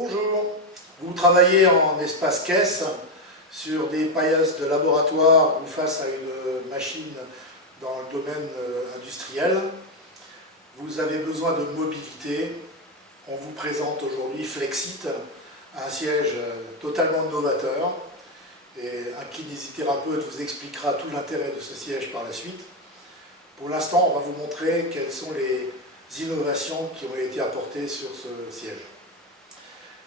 Bonjour, vous travaillez en espace caisse sur des paillasses de laboratoire ou face à une machine dans le domaine industriel. Vous avez besoin de mobilité. On vous présente aujourd'hui Flexit, un siège totalement novateur. Et un kinésithérapeute vous expliquera tout l'intérêt de ce siège par la suite. Pour l'instant, on va vous montrer quelles sont les innovations qui ont été apportées sur ce siège.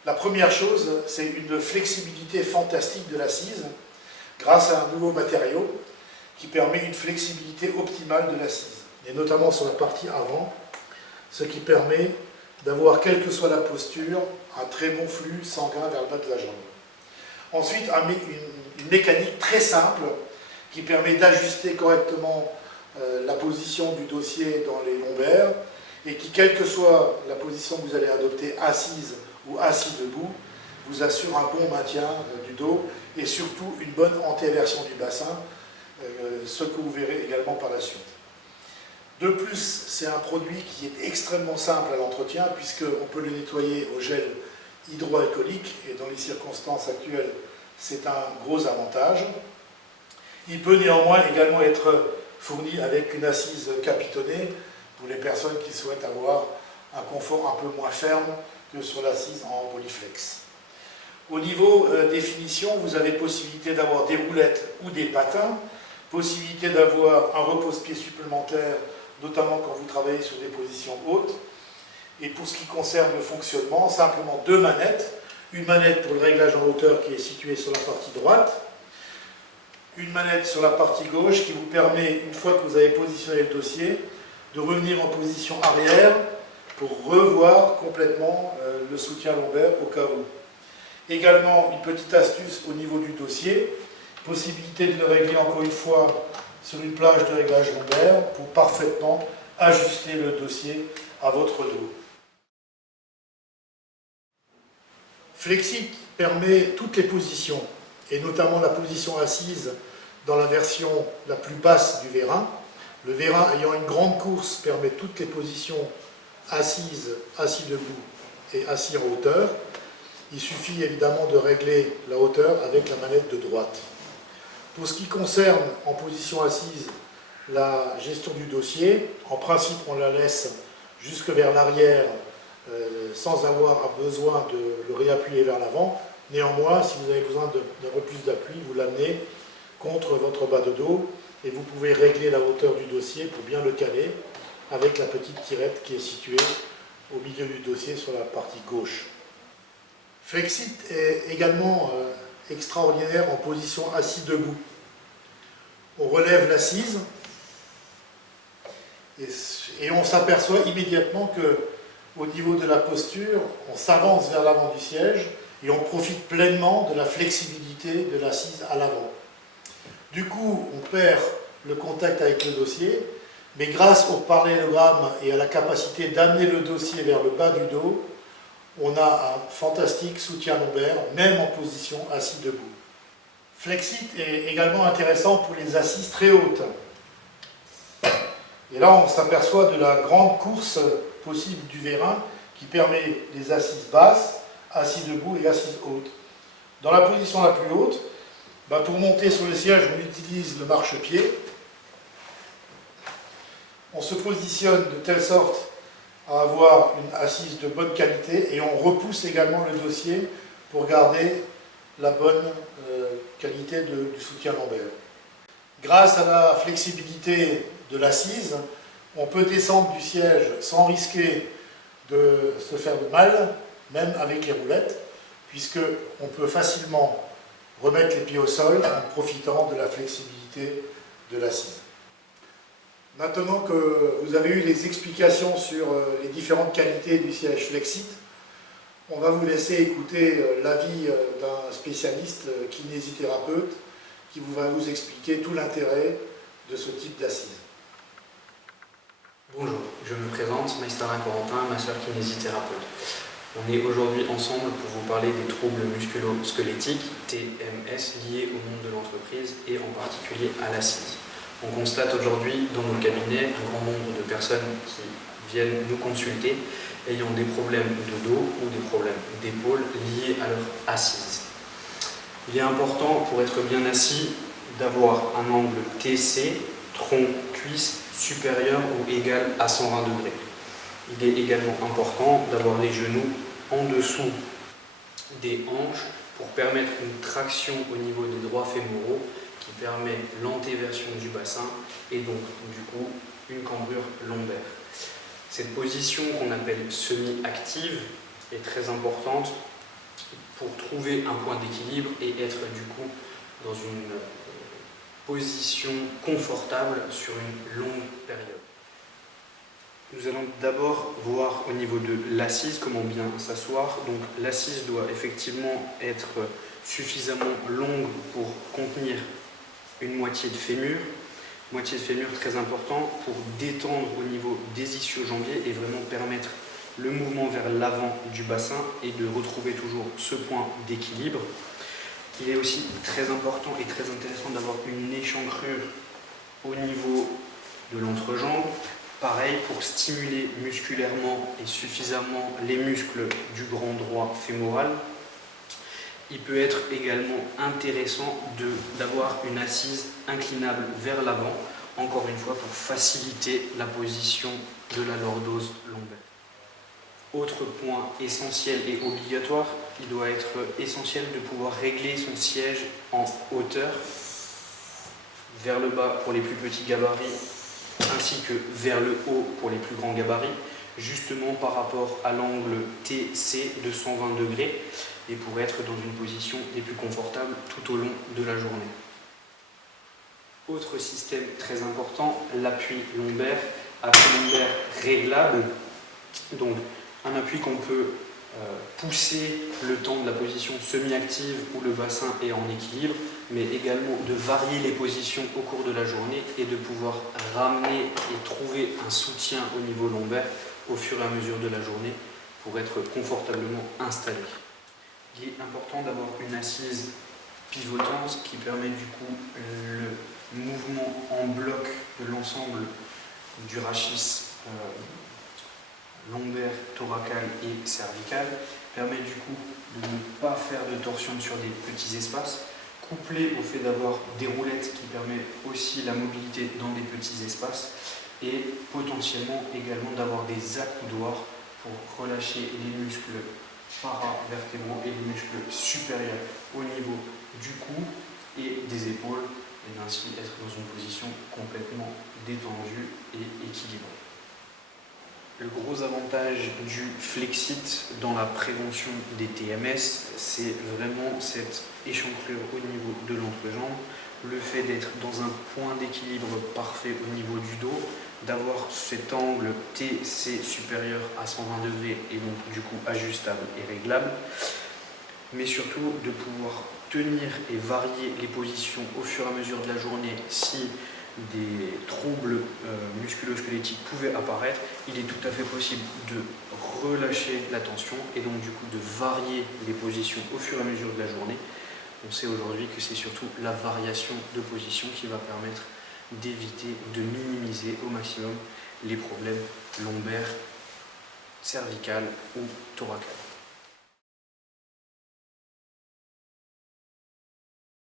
La première chose, c'est une flexibilité fantastique de l'assise grâce à un nouveau matériau qui permet une flexibilité optimale de l'assise, et notamment sur la partie avant, ce qui permet d'avoir, quelle que soit la posture, un très bon flux sanguin vers le bas de la jambe. Ensuite, une mécanique très simple qui permet d'ajuster correctement la position du dossier dans les lombaires et qui, quelle que soit la position que vous allez adopter, assise ou assis debout, vous assure un bon maintien du dos et surtout une bonne antéversion du bassin, ce que vous verrez également par la suite. De plus, c'est un produit qui est extrêmement simple à l'entretien puisqu'on peut le nettoyer au gel hydroalcoolique et dans les circonstances actuelles, c'est un gros avantage. Il peut néanmoins également être fourni avec une assise capitonnée pour les personnes qui souhaitent avoir un confort un peu moins ferme que sur l'assise en polyflex. Au niveau des finitions, vous avez possibilité d'avoir des roulettes ou des patins, possibilité d'avoir un repose-pied supplémentaire, notamment quand vous travaillez sur des positions hautes. Et pour ce qui concerne le fonctionnement, simplement deux manettes. Une manette pour le réglage en hauteur qui est située sur la partie droite, une manette sur la partie gauche qui vous permet, une fois que vous avez positionné le dossier, de revenir en position arrière pour revoir complètement le soutien lombaire au cas où. Également, une petite astuce au niveau du dossier, possibilité de le régler encore une fois sur une plage de réglage lombaire pour parfaitement ajuster le dossier à votre dos. Flexit permet toutes les positions, et notamment la position assise dans la version la plus basse du vérin. Le vérin ayant une grande course permet toutes les positions assises, assis debout et assis en hauteur. Il suffit évidemment de régler la hauteur avec la manette de droite. Pour ce qui concerne en position assise la gestion du dossier, en principe on la laisse jusque vers l'arrière sans avoir besoin de le réappuyer vers l'avant. Néanmoins, si vous avez besoin d'un peu plus d'appui, vous l'amenez contre votre bas de dos et vous pouvez régler la hauteur du dossier pour bien le caler avec la petite tirette qui est située au milieu du dossier sur la partie gauche. Flexit est également extraordinaire en position assis debout. On relève l'assise et on s'aperçoit immédiatement que au niveau de la posture, on s'avance vers l'avant du siège et on profite pleinement de la flexibilité de l'assise à l'avant. Du coup, on perd le contact avec le dossier, mais grâce au parallélogramme et à la capacité d'amener le dossier vers le bas du dos, on a un fantastique soutien lombaire, même en position assis debout. Flexit est également intéressant pour les assises très hautes. Et là, on s'aperçoit de la grande course possible du vérin qui permet les assises basses, assis debout et assises hautes. Dans la position la plus haute, pour monter sur le siège, on utilise le marchepied. On se positionne de telle sorte à avoir une assise de bonne qualité et on repousse également le dossier pour garder la bonne qualité du soutien lombaire. Grâce à la flexibilité de l'assise, on peut descendre du siège sans risquer de se faire de mal, même avec les roulettes, puisqu'on peut facilement remettre les pieds au sol en profitant de la flexibilité de l'assise. Maintenant que vous avez eu les explications sur les différentes qualités du siège Flexit, on va vous laisser écouter l'avis d'un spécialiste kinésithérapeute qui va vous expliquer tout l'intérêt de ce type d'assise. Bonjour, je me présente, Maïstarin Corentin, masseur kinésithérapeute. On est aujourd'hui ensemble pour vous parler des troubles musculo-squelettiques, TMS, liés au monde de l'entreprise et en particulier à l'assise. On constate aujourd'hui dans nos cabinets un grand nombre de personnes qui viennent nous consulter ayant des problèmes de dos ou des problèmes d'épaule liés à leur assise. Il est important pour être bien assis d'avoir un angle TC, tronc-cuisse supérieur ou égal à 120 degrés. Il est également important d'avoir les genoux en dessous des hanches pour permettre une traction au niveau des droits fémoraux qui permet l'antéversion du bassin et donc du coup une cambrure lombaire. Cette position qu'on appelle semi-active est très importante pour trouver un point d'équilibre et être du coup dans une position confortable sur une longue période. Nous allons d'abord voir au niveau de l'assise comment bien s'asseoir. Donc l'assise doit effectivement être suffisamment longue pour contenir une moitié de fémur. Moitié de fémur très important pour détendre au niveau des ischio-jambiers et vraiment permettre le mouvement vers l'avant du bassin et de retrouver toujours ce point d'équilibre. Il est aussi très important et très intéressant d'avoir une échancrure au niveau de l'entrejambe. Pareil pour stimuler musculairement et suffisamment les muscles du grand droit fémoral. Il peut être également intéressant d'avoir une assise inclinable vers l'avant, encore une fois pour faciliter la position de la lordose lombaire. Autre point essentiel et obligatoire, il doit être essentiel de pouvoir régler son siège en hauteur, vers le bas pour les plus petits gabarits, ainsi que vers le haut pour les plus grands gabarits, justement par rapport à l'angle TC de 120 degrés et pour être dans une position les plus confortables tout au long de la journée. Autre système très important, l'appui lombaire, appui lombaire réglable, donc un appui qu'on peut pousser le temps de la position semi-active où le bassin est en équilibre, mais également de varier les positions au cours de la journée et de pouvoir ramener et trouver un soutien au niveau lombaire au fur et à mesure de la journée pour être confortablement installé. Il est important d'avoir une assise pivotante qui permet du coup le mouvement en bloc de l'ensemble du rachis lombaire, thoracal et cervical, permet du coup de ne pas faire de torsion sur des petits espaces, couplé au fait d'avoir des roulettes qui permet aussi la mobilité dans des petits espaces et potentiellement également d'avoir des accoudoirs pour relâcher les muscles paravertébraux et les muscles supérieurs au niveau du cou et des épaules et ainsi être dans une position complètement détendue et équilibrée. Le gros avantage du Flexit dans la prévention des TMS, c'est vraiment cette échancrure au niveau de l'entrejambe, le fait d'être dans un point d'équilibre parfait au niveau du dos, d'avoir cet angle TC supérieur à 120 degrés et donc du coup ajustable et réglable, mais surtout de pouvoir tenir et varier les positions au fur et à mesure de la journée si des troubles musculo-squelettiques pouvaient apparaître, il est tout à fait possible de relâcher la tension et donc du coup de varier les positions au fur et à mesure de la journée. On sait aujourd'hui que c'est surtout la variation de position qui va permettre d'éviter, de minimiser au maximum les problèmes lombaires, cervicales ou thoracales.